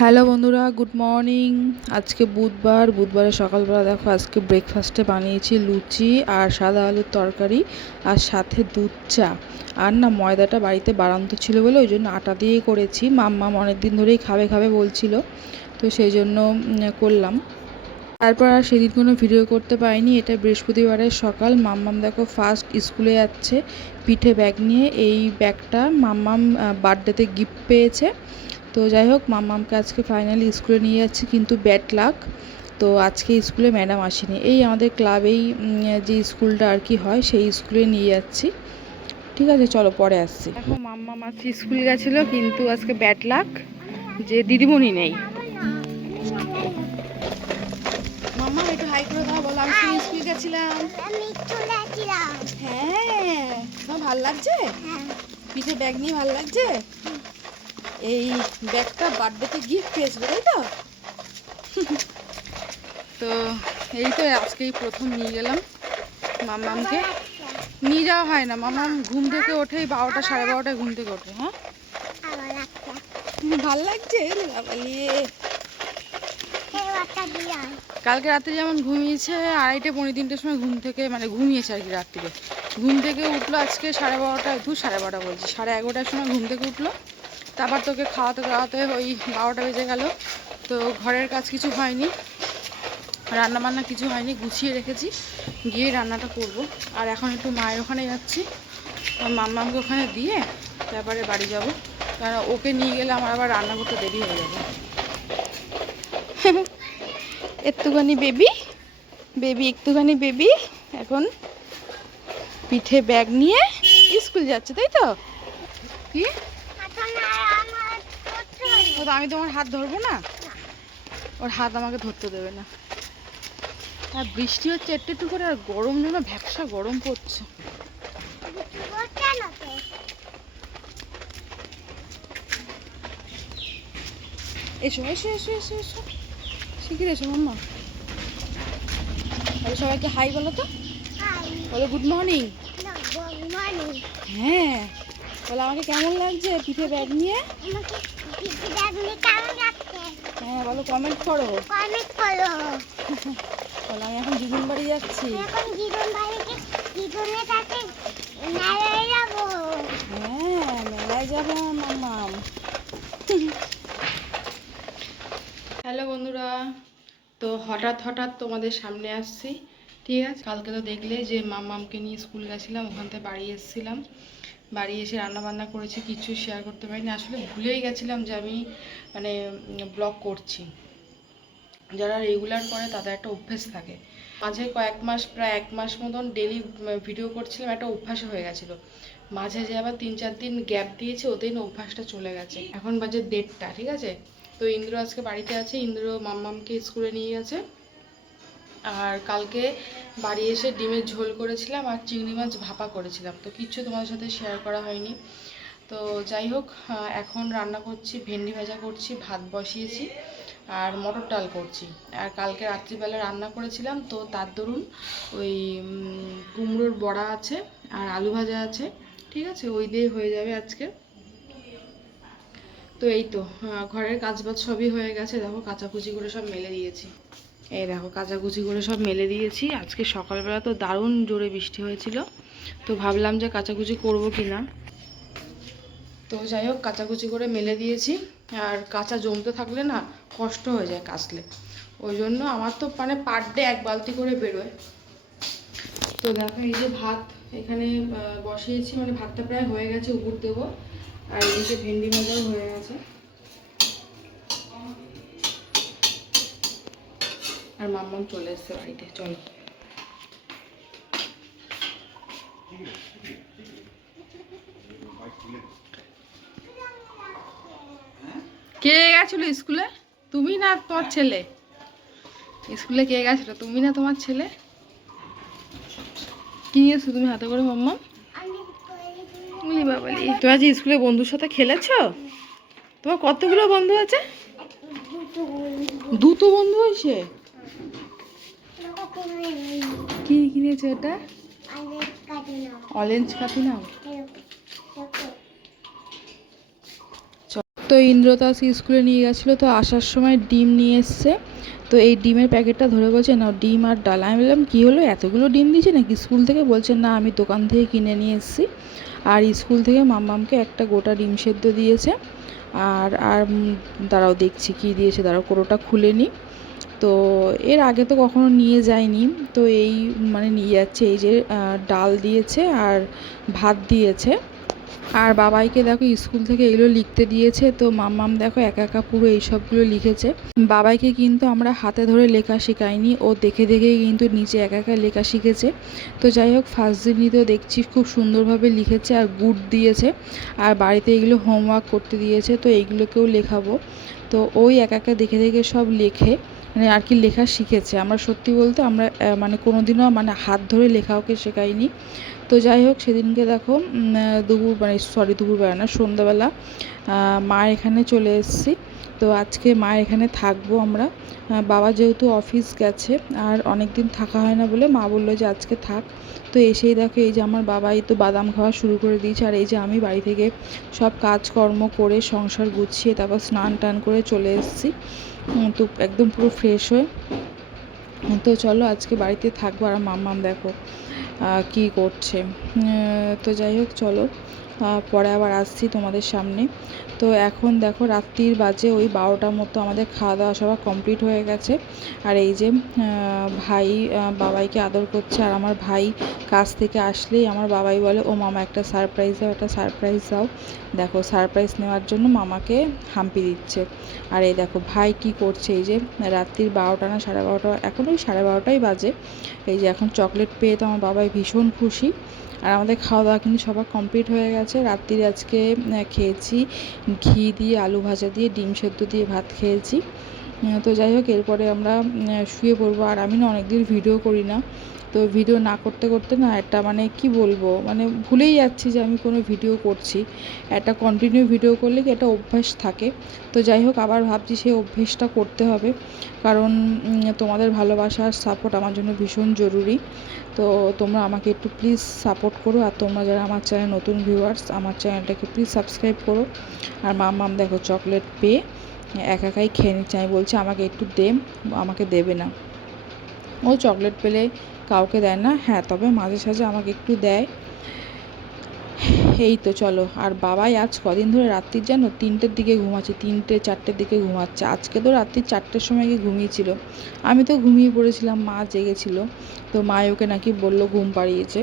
Hello বন্ধুরা, good morning. আজকে বুধবারের সকালবেলা দেখো, আজকে ব্রেকফাস্টে বানিয়েছি লুচি আর সাদা আলুর তরকারি আর সাথে দুধ চা। আর না, ময়দাটা বাড়িতে বাড়ান্ত ছিল বলে ওই জন্য আটা দিয়েই করেছি। মাম্মাম অনেক দিন ধরেই খাবে খাবে বলছিল, তো সেই জন্য করলাম। তারপর আর সেদিন কোনো ভিডিও করতে পারিনি। এটা বৃহস্পতিবারের সকাল। মাম্মাম দেখো ফার্স্ট স্কুলে যাচ্ছে পিঠে ব্যাগ নিয়ে। এই ব্যাগটা মাম্মাম বার্থডেতে গিফট পেয়েছে। তো যাই হোক, মাম্মামকে আজকে ফাইনালি স্কুলে নিয়ে যাচ্ছি, কিন্তু ব্যাড লাক, তো আজকে স্কুলে ম্যাডাম আসেনি। এই আমাদের ক্লাবেই যে স্কুলটা আর কি হয়, সেই স্কুলে নিয়ে যাচ্ছি। ঠিক আছে, চলো পরে আসছি। দেখো, মাম্মাম আজকে স্কুল গেছিলো, কিন্তু আজকে ব্যাড লাক যে দিদিমণি নেই। মাম্মা একটু হাই করে দাও, বলো আমি স্কুল গেছিলাম। হ্যাঁ, তোমার ভালো লাগছে? পিঠে ব্যাগ নিয়ে ভালো লাগছে? এই ব্যাগটা বার্থডেতে গিফট পেয়েছিল, তাই তো? তো এই তো আজকেই প্রথম নিয়ে গেলাম মাম্মামকে। নিয়ে যাওয়া হয় না, মাম্মাম ঘুম থেকে ওঠেই 12টা 12:30টায় ঘুম থেকে ওঠে। হ্যাঁ, ভাল লাগছে। কালকে রাত্রে যেমন ঘুমিয়েছে 2:30 পৌনে 3টের সময় ঘুম থেকে, মানে ঘুমিয়েছে আর কি, রাত্রিরে ঘুম থেকে উঠলো আজকে 12:30টায়, 12:30 বলছি, 11:30টার সময় ঘুম থেকে উঠলো। তারপর তোকে খাওয়াতে ওই 12টা বেজে গেল। তো ঘরের কাজ কিছু হয়নি, রান্না বান্না কিছু হয়নি, গুছিয়ে রেখেছি, গিয়ে রান্নাটা করব। আর এখন একটু মায়ের ওখানে যাচ্ছি, মাম্মামকে ওখানে দিয়ে তারপরে বাড়ি যাব, কারণ ওকে নিয়ে গেলে আমার আবার রান্না করতে দেরি হয়ে যাবে। একটুখানি বেবি এখন পিঠে ব্যাগ নিয়ে স্কুল যাচ্ছে, তাই তো? কি, আমি তোমার হাত ধরবো না? ওর হাত আমাকে ধরতে দেবে না। আর বৃষ্টি হচ্ছে একটু একটু করে, আর গরম যেন ভ্যাপসা গরম পড়ছে। এসো এসো এসো এসো এসো, শিখিয়ে এসো মাম্মা। তাহলে সবাইকে হাই বলো তো, বলো গুড মর্নিং। হ্যাঁ, বলো আমাকে কেমন লাগছে পিঠে ব্যাগ নিয়ে। হ্যাঁ বলো, কমেন্ট করো। বলো আমি এখন দিদুন বাড়ি যাচ্ছি। হ্যাঁ, মেলায় যাবো মাম্মাম। হ্যালো বন্ধুরা, তো হঠাৎ তোমাদের সামনে আসছি। ঠিক আছে, কালকে তো দেখলে যে মাম্মামকে নিয়ে স্কুল গেছিলাম, ওখান থেকে বাড়ি এসেছিলাম। বাড়ি এসে রান্না বান্না করেছি, কিছু শেয়ার করতে পারিনি, আসলে ভুলেই গেছিলাম যে আমি মানে ব্লগ করছি। যারা রেগুলার করে তাদের একটা অভ্যেস থাকে, মাঝে প্রায় 1 মাস মতন ডেলি ভিডিও করছিলাম, একটা অভ্যাস হয়ে গেছিলো। মাঝে যে আবার 3-4 দিন গ্যাপ দিয়েছে, ওতেই না অভ্যাসটা চলে গেছে। এখন বাজে 1:30, ঠিক আছে? তো ইন্দ্র আজকে বাড়িতে আছে, ইন্দ্র মাম্মামকে স্কুলে নিয়ে গেছে। আর কালকে বাড়ি এসে ডিমের ঝোল করেছিলাম আর চিংড়ি মাছ ভাপা করেছিলাম, তো কিচ্ছু তোমাদের সাথে শেয়ার করা হয়নি। তো যাই হোক, এখন রান্না করছি, ভেন্ডি ভাজা করছি, ভাত বসিয়েছি আর মটর ডাল করছি। আর কালকে রাত্রিবেলা রান্না করেছিলাম, তো তার দরুন ওই কুমড়োর বড়া আছে আর আলু ভাজা আছে, ঠিক আছে, ওই দিয়ে হয়ে যাবে আজকে। তো এই তো ঘরের কাজবাজ সবই হয়ে গেছে। দেখো কাচাকুচি করে সব মেলে দিয়েছি। এই দেখো কাচাকুচি করে সব মেলে দিয়েছি। আজকে সকালবেলা তো দারুণ জোরে বৃষ্টি হয়েছিল, তো ভাবলাম যে কাচাকুচি করব কি না। তো যাই হোক, কাচাকুচি করে মেলে দিয়েছি। আর কাঁচা জমতে থাকলে না কষ্ট হয়ে যায় কাচলে, ওই জন্য আমার তো মানে পার ডে 1 বালতি করে বেরোয়। তো দেখো এই যে ভাত এখানে বসিয়েছি, মানে ভাতটা প্রায় হয়ে গেছে, উপর দেবো। আর এই যে ভেন্ডি ভাজাও হয়ে গেছে। আর মাম্মাম চলে এসছে বাড়িতে, চলো। কে গেছিল স্কুলে? তুমি না তোমার ছেলে? স্কুলে কে গেছিল, তুমি না তোমার ছেলে? কি নিয়েছো তুমি হাতে করে মাম্মা? বাবালি, তুমি আজ স্কুলে বন্ধুর সাথে খেলেছো? তোমার কতগুলো বন্ধু আছে? দুটো বন্ধু হয়েছে? কি কিনেছো এটা? অরেঞ্জ কাঠি নাও। তো ইন্দ্রতা স্কুলে নিয়ে গেছিলো, তো আসার সময় ডিম নিয়ে এসছে। তো এই ডিমের প্যাকেটটা ধরে বলছে নাও ডিম আর ডাল। আমি বললাম কী হলো, এতগুলো ডিম দিয়েছে নাকি স্কুল থেকে? বলছে না, আমি দোকান থেকে কিনে নিয়ে এসেছি। আর স্কুল থেকে মাম্মামকে একটা গোটা ডিম সেদ্ধ দিয়েছে। আর আর দাঁড়াও দেখছি কী দিয়েছে, দাঁড়াও কোটোটা খুলে নিই। তো এর আগে তো কখনো নিয়ে যায়নি, তো এই মানে নিয়ে যাচ্ছে। এই যে ডাল দিয়েছে আর ভাত দিয়েছে। আর বাবাইকে দেখো স্কুল থেকে এগুলো লিখতে দিয়েছে, তো মাম্মাম দেখো একা একা পুরো এইসবগুলো লিখেছে। বাবাইকে কিন্তু আমরা হাতে ধরে লেখা শেখাইনি, ও দেখে দেখেই কিন্তু নিচে একা একা লেখা শিখেছে। তো যাই হোক, ফার্স্ট দিনই তো দেখছি খুব সুন্দরভাবে লিখেছে আর গুড দিয়েছে। আর বাড়িতে এগুলো হোমওয়ার্ক করতে দিয়েছে, তো এইগুলোকেও লেখাবো। তো ওই একা একা দেখে দেখে সব লেখে, মানে আর কি লেখা শিখেছে। আমরা সত্যি বলতে আমরা মানে কোনোদিনও মানে হাত ধরে লেখা ওকে শেখাইনি। তো যাই হোক, সেদিনকে দেখো দুপুরবেলা না, সন্ধ্যাবেলা মায়ের এখানে চলে এসেছি। তো আজকে মায়ের এখানে থাকবো আমরা। বাবা যেহেতু অফিস গেছে আর অনেক দিন থাকা হয় না বলে মা বললো যে আজকে থাক। তো এসেই দেখো এই যে আমার বাবাই তো বাদাম খাওয়া শুরু করে দিয়েছে, আর এই যে আমি বাড়ি থেকে সব কাজকর্ম করে সংসার গুছিয়ে তারপর স্নান টান করে চলে এসেছি। তো একদম পুরো ফ্রেশ হয়ে, তো চলো আজকে বাড়িতে থাকবো। আর মাম্মাম দেখো কি করছে। তো যাই হোক চলো, পরে আবার আসছি তোমাদের সামনে। তো এখন দেখো রাত্রির বাজে ওই 12টার মতো, আমাদের খাওয়া দাওয়া সবার কমপ্লিট হয়ে গেছে। আর এই যে ভাই বাবাইকে আদর করছে। আর আমার ভাই কাজ থেকে আসলেই আমার বাবাই বলে ও মামা একটা সারপ্রাইজ দাও, একটা সারপ্রাইজ দাও। দেখো সারপ্রাইজ নেওয়ার জন্য মামাকে হাম্পি দিচ্ছে। আর এই দেখো ভাই কি করছে, এই যে রাত্রির 12টা না 12:30, এখন ওই 12:30টাই বাজে। এই যে এখন চকলেট পেয়ে তো আমার বাবাই ভীষণ খুশি। আর আমাদের খাওয়া দাওয়া কিন্তু সবার কমপ্লিট হয়ে গেছে। রাত্রিরে আজকে খেয়েছি ঘি দিয়ে, আলু ভাজা দিয়ে, ডিম সেদ্ধ দিয়ে ভাত খেয়েছি। তো যাই হোক, এরপরে আমরা শুয়ে পড়বো। আর আমি না অনেকদিন ভিডিও করি না, তো ভিডিও না করতে করতে না একটা মানে কি বলবো, মানে ভুলেই যাচ্ছি যে আমি কোনো ভিডিও করছি। একটা কন্টিনিউ ভিডিও করলে কি একটা অভ্যাস থাকে। তো যাই হোক, আবার ভাবছি সেই অভ্যেসটা করতে হবে, কারণ তোমাদের ভালোবাসা আর সাপোর্ট আমার জন্য ভীষণ জরুরি। তো তোমরা আমাকে একটু প্লিজ সাপোর্ট করো। আর তোমরা যারা আমার চ্যানেল নতুন ভিউয়ার্স, আমার চ্যানেলটাকে প্লিজ সাবস্ক্রাইব করো। আর মাম্মাম দেখো চকলেট পেয়ে একা একাই খেয়ে নিচ্ছে। আমি বলছি আমাকে একটু দে, আমাকে দেবে না। ও চকলেট পেলে কাউকে দেয় না, হ্যাঁ তবে মাঝে সাঝে আমাকে একটু দেয়। এই তো চলো। আর বাবাই আজ কদিন ধরে রাত্রির যেন 3টের দিকে ঘুমাচ্ছে, 3টে 4টের দিকে ঘুমাচ্ছে। আজকে তো রাত্রি 4টের সময় গিয়ে ঘুমিয়েছিল। আমি তো ঘুমিয়ে পড়েছিলাম, মা জেগেছিল। তো মা ওকে নাকি বললো ঘুম পাড়িয়েছে।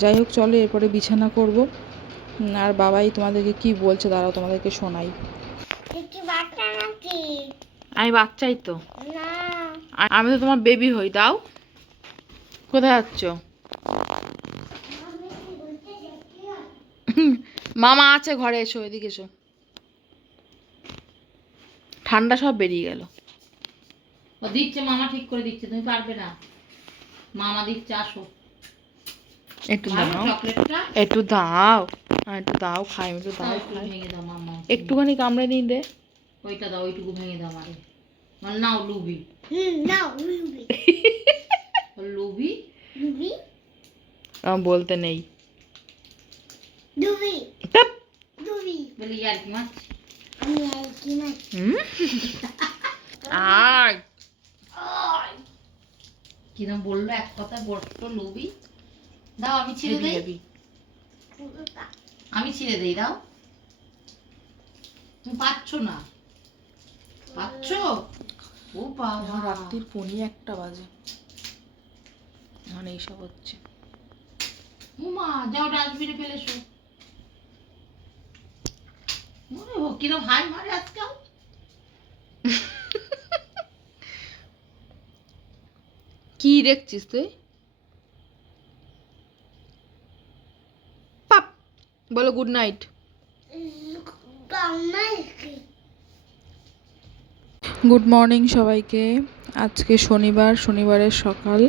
যাই হোক চলো, এরপরে বিছানা করব। আর বাবাই তোমাদেরকে কি বলছে দাঁড়াও তোমাদেরকে শোনাই। আমি বাচ্চাই তো, আমি তো তোমার বেবি হই। দাও, কোথায় যাচ্ছ? মামা আছে ঘরে, এসো এদিকে এসো। ঠান্ডা সব বেরিয়ে গেল। ও দিচ্ছে, মামা ঠিক করে দিচ্ছে, তুমি পারবে না। মামা দিচ্ছে, আসো। একটু দাও, চকলেটটা একটু দাও, একটু দাও খাই, একটু দাও খাই। ভেঙে দাও মামা, একটুখানি কামড়ে নিন রে। ওইটা দাও, ওইটুকু ভেঙে দাও মারে। নাও লুবি, নাও লুবি। লুবি লুবি বলতে নেই। লুবি টাপ। লুবি বলি আর কি মাছ। আমি আর কি মাছ। আর কিরম বললো এক কথা, বড্ড লুবি। দাও আমি ছিঁড়ে দেই, আমি ছিঁড়ে দেই, দাও। তুমি পাচ্ছ না, পাচ্ছ? ও বাবা, রাত্রির 1:15 বাজে, এখন এইসব হচ্ছে। উমা যাও ডাস্টবিনে ফেলেছো। কিরম হাই মারে আজকাল। কি দেখছিস তুই? পাপ বলো গুড নাইট। গুড মর্নিং সবাইকে। আজকে শনিবার, শনিবারের সকাল।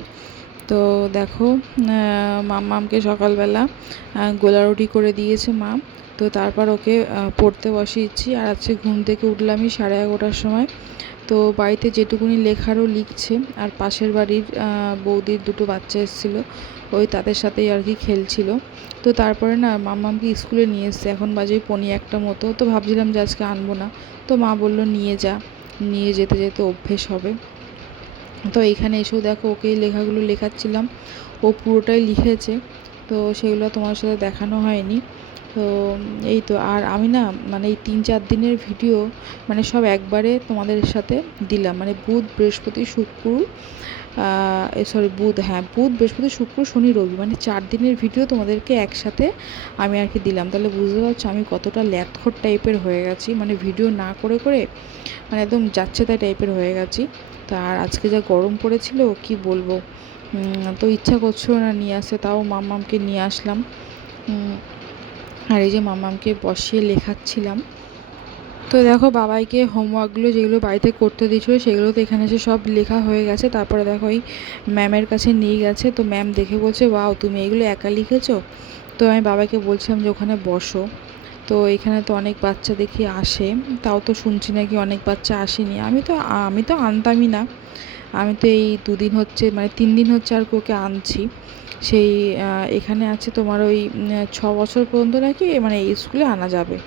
তো দেখো মাম্মামকে সকালবেলা গোলা রুটি করে দিয়েছে মা। তো তো তারপর ওকে পড়তে বসিয়েছি। আর আজকে ঘুম থেকে উঠলামই 11:30টার সময়। তো বাড়িতে যেটুকুনি লেখারও লিখছে, আর পাশের বাড়ির বৌদির দুটো বাচ্চা এসেছিলো, ওই তাদের সাথেই আর কি খেলছিল। তো তারপরে না মাম্মামকে স্কুলে নিয়ে এসছে, এখন বাজে 1:45 মতো। তো ভাবছিলাম যে আজকে আনবো না, তো মা বললো নিয়ে যা, নিয়ে যেতে যেতে অভ্যেস হবে। তো এখানে এসেও দেখো ওকে এই লেখাগুলো লেখাচ্ছিলাম, ও পুরোটাই লিখেছে। তো সেগুলো তোমার সাথে দেখানো হয়নি। তো এই তো, আর আমি না মানে এই 3-4 দিনের ভিডিও মানে সব একবারে তোমাদের সাথে দিলাম, মানে বুধ বৃহস্পতি শুক্র বুধ, হ্যাঁ বুধ বৃহস্পতি শুক্র শনি রবি, মানে 4 দিনের ভিডিও তোমাদেরকে একসাথে আমি আর কি দিলাম। তাহলে বুঝতে পারছো আমি কতটা ল্যাথখোর টাইপের হয়ে গেছি, মানে ভিডিও না করে করে মানে একদম যাচ্ছে তাই টাইপের হয়ে গেছি। তো আর আজকে যা গরম পড়েছিল কি বলবো, তো ইচ্ছা করছিল না নিয়ে আসতে, তাও মাম্মামকে নিয়ে আসলাম। আর এই যে মাম্মামকে বসিয়ে লেখাচ্ছিলাম। তো দেখো বাবাইকে হোমওয়ার্কগুলো যেগুলো বাড়িতে করতে দিয়েছিলো সেগুলো তো এখানে এসে সব লেখা হয়ে গেছে। তারপরে দেখো এই ম্যামের কাছে নিয়ে গেছে, তো ম্যাম দেখে বলছে ওয়াও তুমি এগুলো একা লিখেছো। তো আমি বাবাকে বলছিলাম যে ওখানে বসো। তো এখানে তো অনেক বাচ্চা দেখি আসে, তাও তো শুনছি নাকি অনেক বাচ্চা আসেনি। আমি তো আনতামই না, আমি তো এই 2 দিন হচ্ছে মানে 3 দিন হচ্ছে আর ওকে আনছি। সেই এখানে আছে তোমার ওই 6 বছর পর্যন্ত নাকি মানে এই স্কুলে আনা যাবে।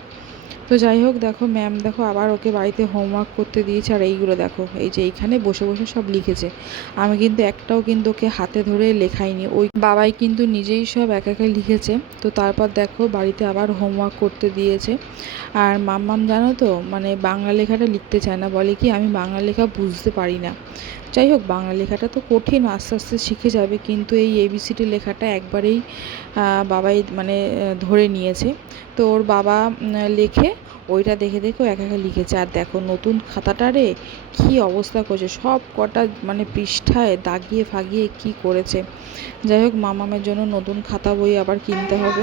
তো যাই হোক দেখো ম্যাম দেখো আবার ওকে বাড়িতে হোমওয়ার্ক করতে দিয়েছে। আর এইগুলো দেখো এই যে এইখানে বসে বসে সব লিখেছে, আমি কিন্তু একটাও কিন্তু ওকে হাতে ধরে লেখাইনি, ওই বাবাই কিন্তু নিজেই সব একা একা লিখেছে। তো তারপর দেখো বাড়িতে আবার হোমওয়ার্ক করতে দিয়েছে। আর মাম্মাম জানো তো মানে বাংলা লেখাটা লিখতে চায় না, বলে কি আমি বাংলা লেখা বুঝতে পারি না। যাই হোক বাংলা লেখাটা তো কঠিন, আস্তে আস্তে শিখে যাবে, কিন্তু এই এবিসিডি লেখাটা একবারেই বাবাই মানে ধরে নিয়েছে। তো ওর বাবা লেখে, ওইটা দেখে দেখে ও একা একা লিখেছে। আর দেখো নতুন খাতাটারে কি অবস্থা করেছে, সব কটা মানে পৃষ্ঠায় দাগিয়ে ফাগিয়ে কি করেছে। যাই হোক মামামের জন্য নতুন খাতা বই আবার কিনতে হবে।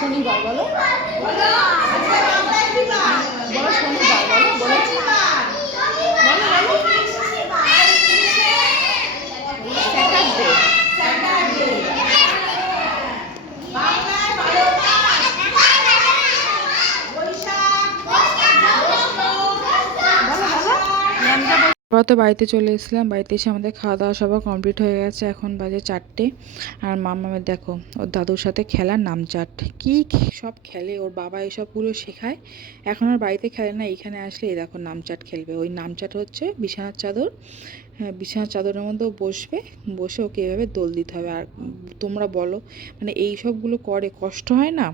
শনিবার বলো, বলো শনিবার বলো, বলো আমরা তো বাড়িতে চলে এসেছিলাম, বাড়িতে এসে আমাদের খাওয়া দাওয়া সব কমপ্লিট হয়ে গেছে, এখন বাজে 4টে। আর মামামের দেখো ওর দাদুর সাথে খেলার নামচাট কি সব খেলে, ওর বাবা এসবগুলো শেখায়। এখন আর বাড়িতে খেলে না, এখানে আসলে এই দেখো নামচাট খেলবে। ওই নামচাট হচ্ছে বিছানার চাদর, হ্যাঁ বিছানার চাদরের মধ্যেও বসবে, বসে ওকে এভাবে দোল দিতে হবে। আর তোমরা বলো মানে এই সবগুলো করে কষ্ট হয় না,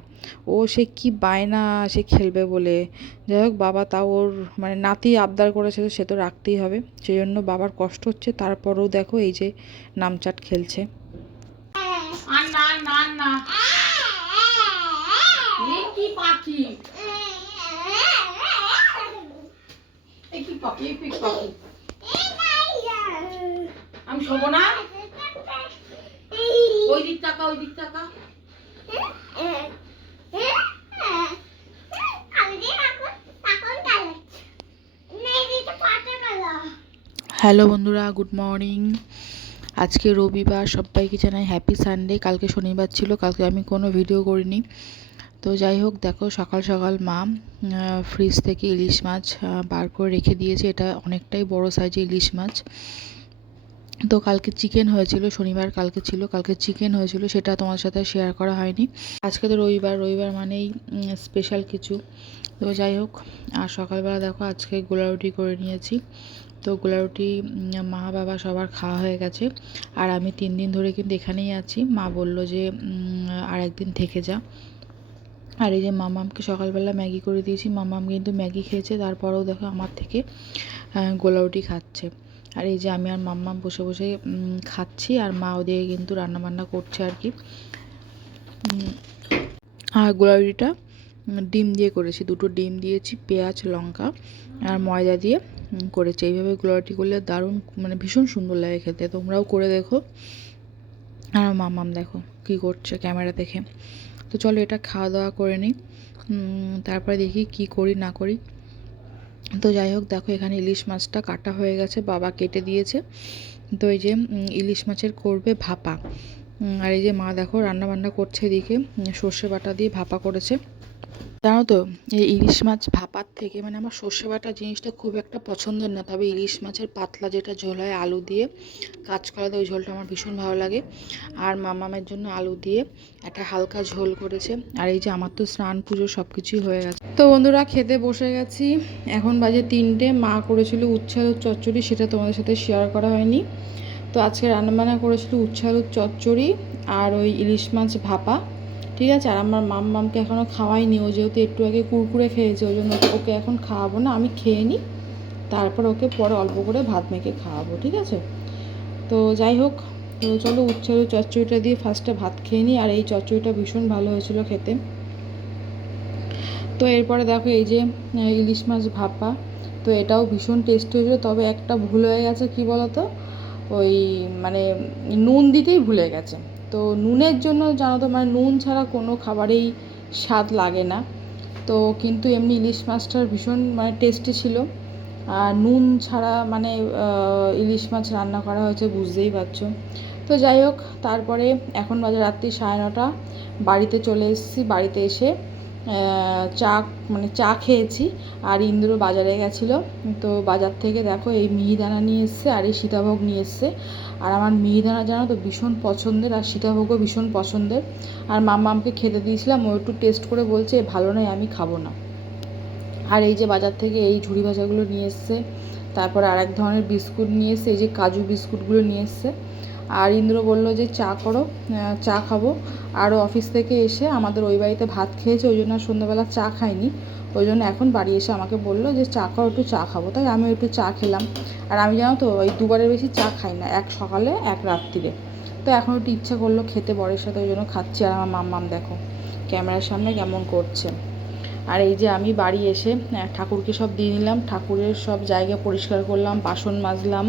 ও সে কি বায়না সে খেলবে বলে। যাই হোক বাবা তাও ওর মানে নাতি আবদার করেছে, তো সে তো রাখতেই হবে, সেই জন্য বাবার কষ্ট হচ্ছে। তারপরেও দেখো এই যে নামচাট খেলছে। আর না না না এই কি পাখি, এই কি পাখি, এই কি পাখি, আমি শোবো না, ওই দিক তাকা, ওই দিক তাকা। হ্যালো বন্ধুরা, গুড মর্নিং। আজকে রবিবার, সবাইকে জানাই হ্যাপি সানডে। কালকে শনিবার ছিল, কালকে আমি কোনো ভিডিও করিনি। তো যাই হোক দেখো সকাল সকাল মা ফ্রিজ থেকে ইলিশ মাছ বার করে রেখে দিয়েছে, এটা অনেকটাই বড় সাইজের ইলিশ মাছ। তো কালকে চিকেন হয়েছিল, শনিবার কালকে ছিল, কালকে চিকেন হয়েছিল, সেটা তোমার সাথে শেয়ার করা হয়নি। আজকে তো রবিবার, রবিবার মানেই স্পেশাল কিছু। তো যাই হোক, আর সকালবেলা দেখো আজকে গোলা রুটি করে নিয়েছি। তো গোলা রুটি মা বাবা সবার খাওয়া হয়ে গেছে। আর আমি 3 দিন ধরে কিন্তু এখানেই আছি, মা বলল যে আর একদিন থেকে যা। আর এই যে মামামকে সকালবেলা ম্যাগি করে দিয়েছি, মামাম কিন্তু ম্যাগি খেয়েছে, তারপরেও দেখো আমার থেকে গোলা রুটি খাচ্ছে। আর এই যে আমি আর মাম্মা বসে বসে খাচ্ছি, আর মা ওদিকে কিন্তু রান্নাবান্না করছে আর কি। আর গোলাপিটা ডিম দিয়ে করেছি, 2টো ডিম দিয়েছি, পেঁয়াজ লঙ্কা আর ময়দা দিয়ে করেছি। এইভাবে গোলাপি করলে দারুণ, মানে ভীষণ সুন্দর লাগে খেতে, তোমরাও করে দেখো। আর মাম্মাম দেখো কি করছে ক্যামেরা দেখে। তো চলো এটা খাওয়া দাওয়া করে নিই, তারপরে দেখি কি করি না করি। তো যাই হোক, দেখো এখানে ইলিশ মাছটা কাটা হয়ে গেছে, বাবা কেটে দিয়েছে। তো এই যে ইলিশ মাছের করবে ভাপা। আর এই যে মা দেখো রান্না বান্না করছে, এদিকে সর্ষে বাটা দিয়ে ভাপা করেছে। জানো তো, এই ইলিশ মাছ ভাপার থেকে, মানে আমার সর্ষে বাটা জিনিসটা খুব একটা পছন্দের না, তবে ইলিশ মাছের পাতলা যেটা ঝোল হয় আলু দিয়ে, কাঁচকলা দিয়ে, ওই ঝোলটা আমার ভীষণ ভালো লাগে। আর মামামের জন্য আলু দিয়ে একটা হালকা ঝোল করেছে। আর এই যে আমার তো স্নান পুজো সব কিছুই হয়ে গেছে। তো বন্ধুরা খেতে বসে গেছি, এখন বাজে 3টে। মা করেছিল উচ্ছে আলুর চচ্চড়ি, সেটা তোমাদের সাথে শেয়ার করা হয়নি। তো আজকে রান্নাবান্না করেছিল উচ্ছে আলুর চচ্চড়ি আর ওই ইলিশ মাছ ভাপা, ঠিক আছে। আর আমার মামকে এখনও খাওয়াইনি, ও যেহেতু একটু আগে কুরকুরে খেয়েছে, ওই জন্য ওকে এখন খাওয়াবো না, আমি খেয়ে নিই, তারপর ওকে পরে অল্প করে ভাত মেখে খাওয়াবো, ঠিক আছে। তো যাই হোক, তো চলো উচ্ছে আলুর চচ্চড়িটা দিয়ে ফার্স্টে ভাত খেয়ে নিই। আর এই চচ্চড়িটা ভীষণ ভালো হয়েছিল খেতে। তো এরপরে দেখো এই যে ইলিশ মাছ ভাপা, তো এটাও ভীষণ টেস্টি হয়েছিল, তবে একটা ভুল হয়ে গেছে, কি বলতো, ওই মানে নুন দিতেই ভুলে গেছে। তো নুনের জন্য জানো তো, মানে নুন ছাড়া কোনো খাবারেই স্বাদ লাগে না। তো কিন্তু এমনি ইলিশ মাছটার ভীষণ মানে টেস্টি ছিল, আর নুন ছাড়া মানে ইলিশ মাছ রান্না করা হয়েছে, বুঝতেই পারছো। তো যাই হোক, তারপরে এখন বাজে রাত্রি 9:30, বাড়িতে চলে এসেছি। বাড়িতে এসে চা খেয়েছি। আর ইন্দ্র বাজারে গেছিলো, তো বাজার থেকে দেখো এই মিহিদানা নিয়ে এসছে আর এই সীতাভোগ নিয়ে এসছে। আর আমার মিহিদানা জানো তো ভীষণ পছন্দের, আর সীতাভোগও ভীষণ পছন্দের। আর মাম্মামকে খেতে দিয়েছিলাম, ও একটু টেস্ট করে বলছে ভালো নয়, আমি খাবো না। আর এই যে বাজার থেকে এই ঝুড়ি ভাজাগুলো নিয়ে এসছে, তারপর আর এক ধরনের বিস্কুট নিয়ে এসছে, এই যে কাজু বিস্কুটগুলো নিয়ে এসছে। আর ইন্দ্র বলল যে চা করো, চা খাবো। আরও অফিস থেকে এসে আমাদের ওই বাড়িতে ভাত খেয়েছে, ওই জন্য সন্ধ্যাবেলা চা খাইনি, ওই জন্য এখন বাড়ি এসে আমাকে বললো যে চা করো, একটু চা খাবো, তাই আমি একটু চা খেলাম। আর আমি জানো তো ওই 2বারের বেশি চা খাই না, এক সকালে এক রাত্রিরে। তো এখন একটু ইচ্ছা করলো খেতে বরের সাথে, ওই জন্য খাচ্ছি। আর আমার মাম্মাম দেখো ক্যামেরার সামনে কেমন করছে। আর এই যে আমি বাড়ি এসে ঠাকুরকে সব দিয়ে নিলাম, ঠাকুরের সব জায়গা পরিষ্কার করলাম, বাসন মাজলাম,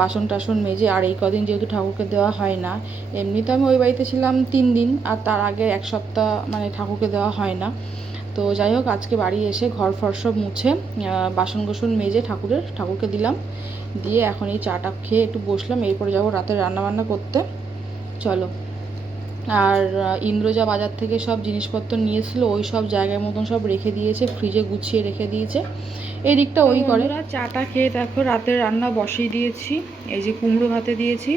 বাসন টাসন মেজে। আর এই কদিন যেহেতু ঠাকুরকে দেওয়া হয় না, এমনি তো আমি ওই বাড়িতে ছিলাম 3 দিন, আর তার আগে 1 সপ্তাহ মানে ঠাকুরকে দেওয়া হয় না। তো যাই হোক, আজকে বাড়ি এসে ঘর ফর সব মুছে বাসন কোসন মেজে ঠাকুরকে দিলাম, দিয়ে এখন এই চাটা খেয়ে একটু বসলাম। এরপরে যাবো রাতে রান্নাবান্না করতে, চলো। আর ইন্দ্র যা বাজার থেকে সব জিনিসপত্র নিয়েছিল, ওই সব জায়গার মতন সব রেখে দিয়েছে, ফ্রিজে গুছিয়ে রেখে দিয়েছে, এই দিকটা ওই করে। চাটা খেয়ে দেখো রাতের রান্না বসিয়ে দিয়েছি, এই যে কুমড়ো ভাতে দিয়েছি।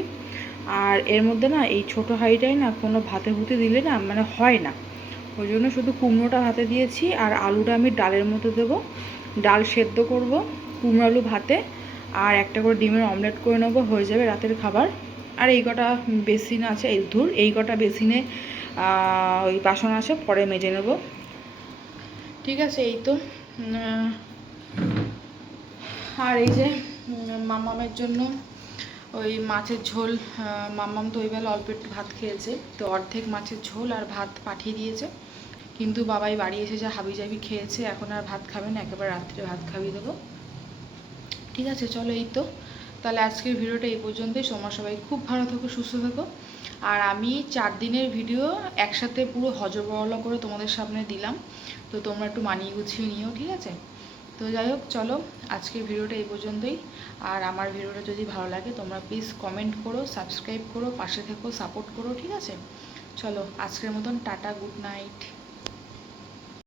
আর এর মধ্যে না এই ছোটো হাঁড়িটায় না কোনো ভাতে ভুতে দিলে না মানে হয় না, ওই জন্য শুধু কুমড়োটা ভাতে দিয়েছি। আর আলুটা আমি ডালের মধ্যে দেবো, ডাল সেদ্ধ করব কুমড়ো আলু ভাতে, আর একটা করে ডিমের অমলেট করে নেবো, হয়ে যাবে রাতের খাবার। আর এই কটা বেসিন আছে, এই কটা বেসিনে ওই বাসন আছে, পরে মেজে নেব, ঠিক আছে। এই তো। আর এই যে মামামের জন্য ওই মাছের ঝোল, মাম্মাম তো ওই বেলা অল্প একটু ভাত খেয়েছে, তো অর্ধেক মাছের ঝোল আর ভাত পাঠিয়ে দিয়েছে। কিন্তু বাবাই বাড়ি এসে যা হাবিজাবি খেয়েছে, এখন আর ভাত খাবে না, একেবারে রাত্রে ভাত খাইয়ে দেবো, ঠিক আছে। চলো, এই তো তাহলে আজকের ভিডিওটা এই পর্যন্তই। তোমরা সবাই খুব ভালো থাকো, সুস্থ থাকো। আর আমি 4 দিনের ভিডিও একসাথে পুরো হজবরলা করে তোমাদের সামনে দিলাম, তো তোমরা একটু মানিয়ে গুছিয়ে নিও, ঠিক আছে। তো যাই হোক, চলো আজকের ভিডিওটা এই পর্যন্তই। আর আমার ভিডিওটা যদি ভালো লাগে তোমরা প্লিজ কমেন্ট করো, সাবস্ক্রাইব করো, পাশে থেকো, সাপোর্ট করো, ঠিক আছে। চলো আজকের মতন টাটা, গুড নাইট।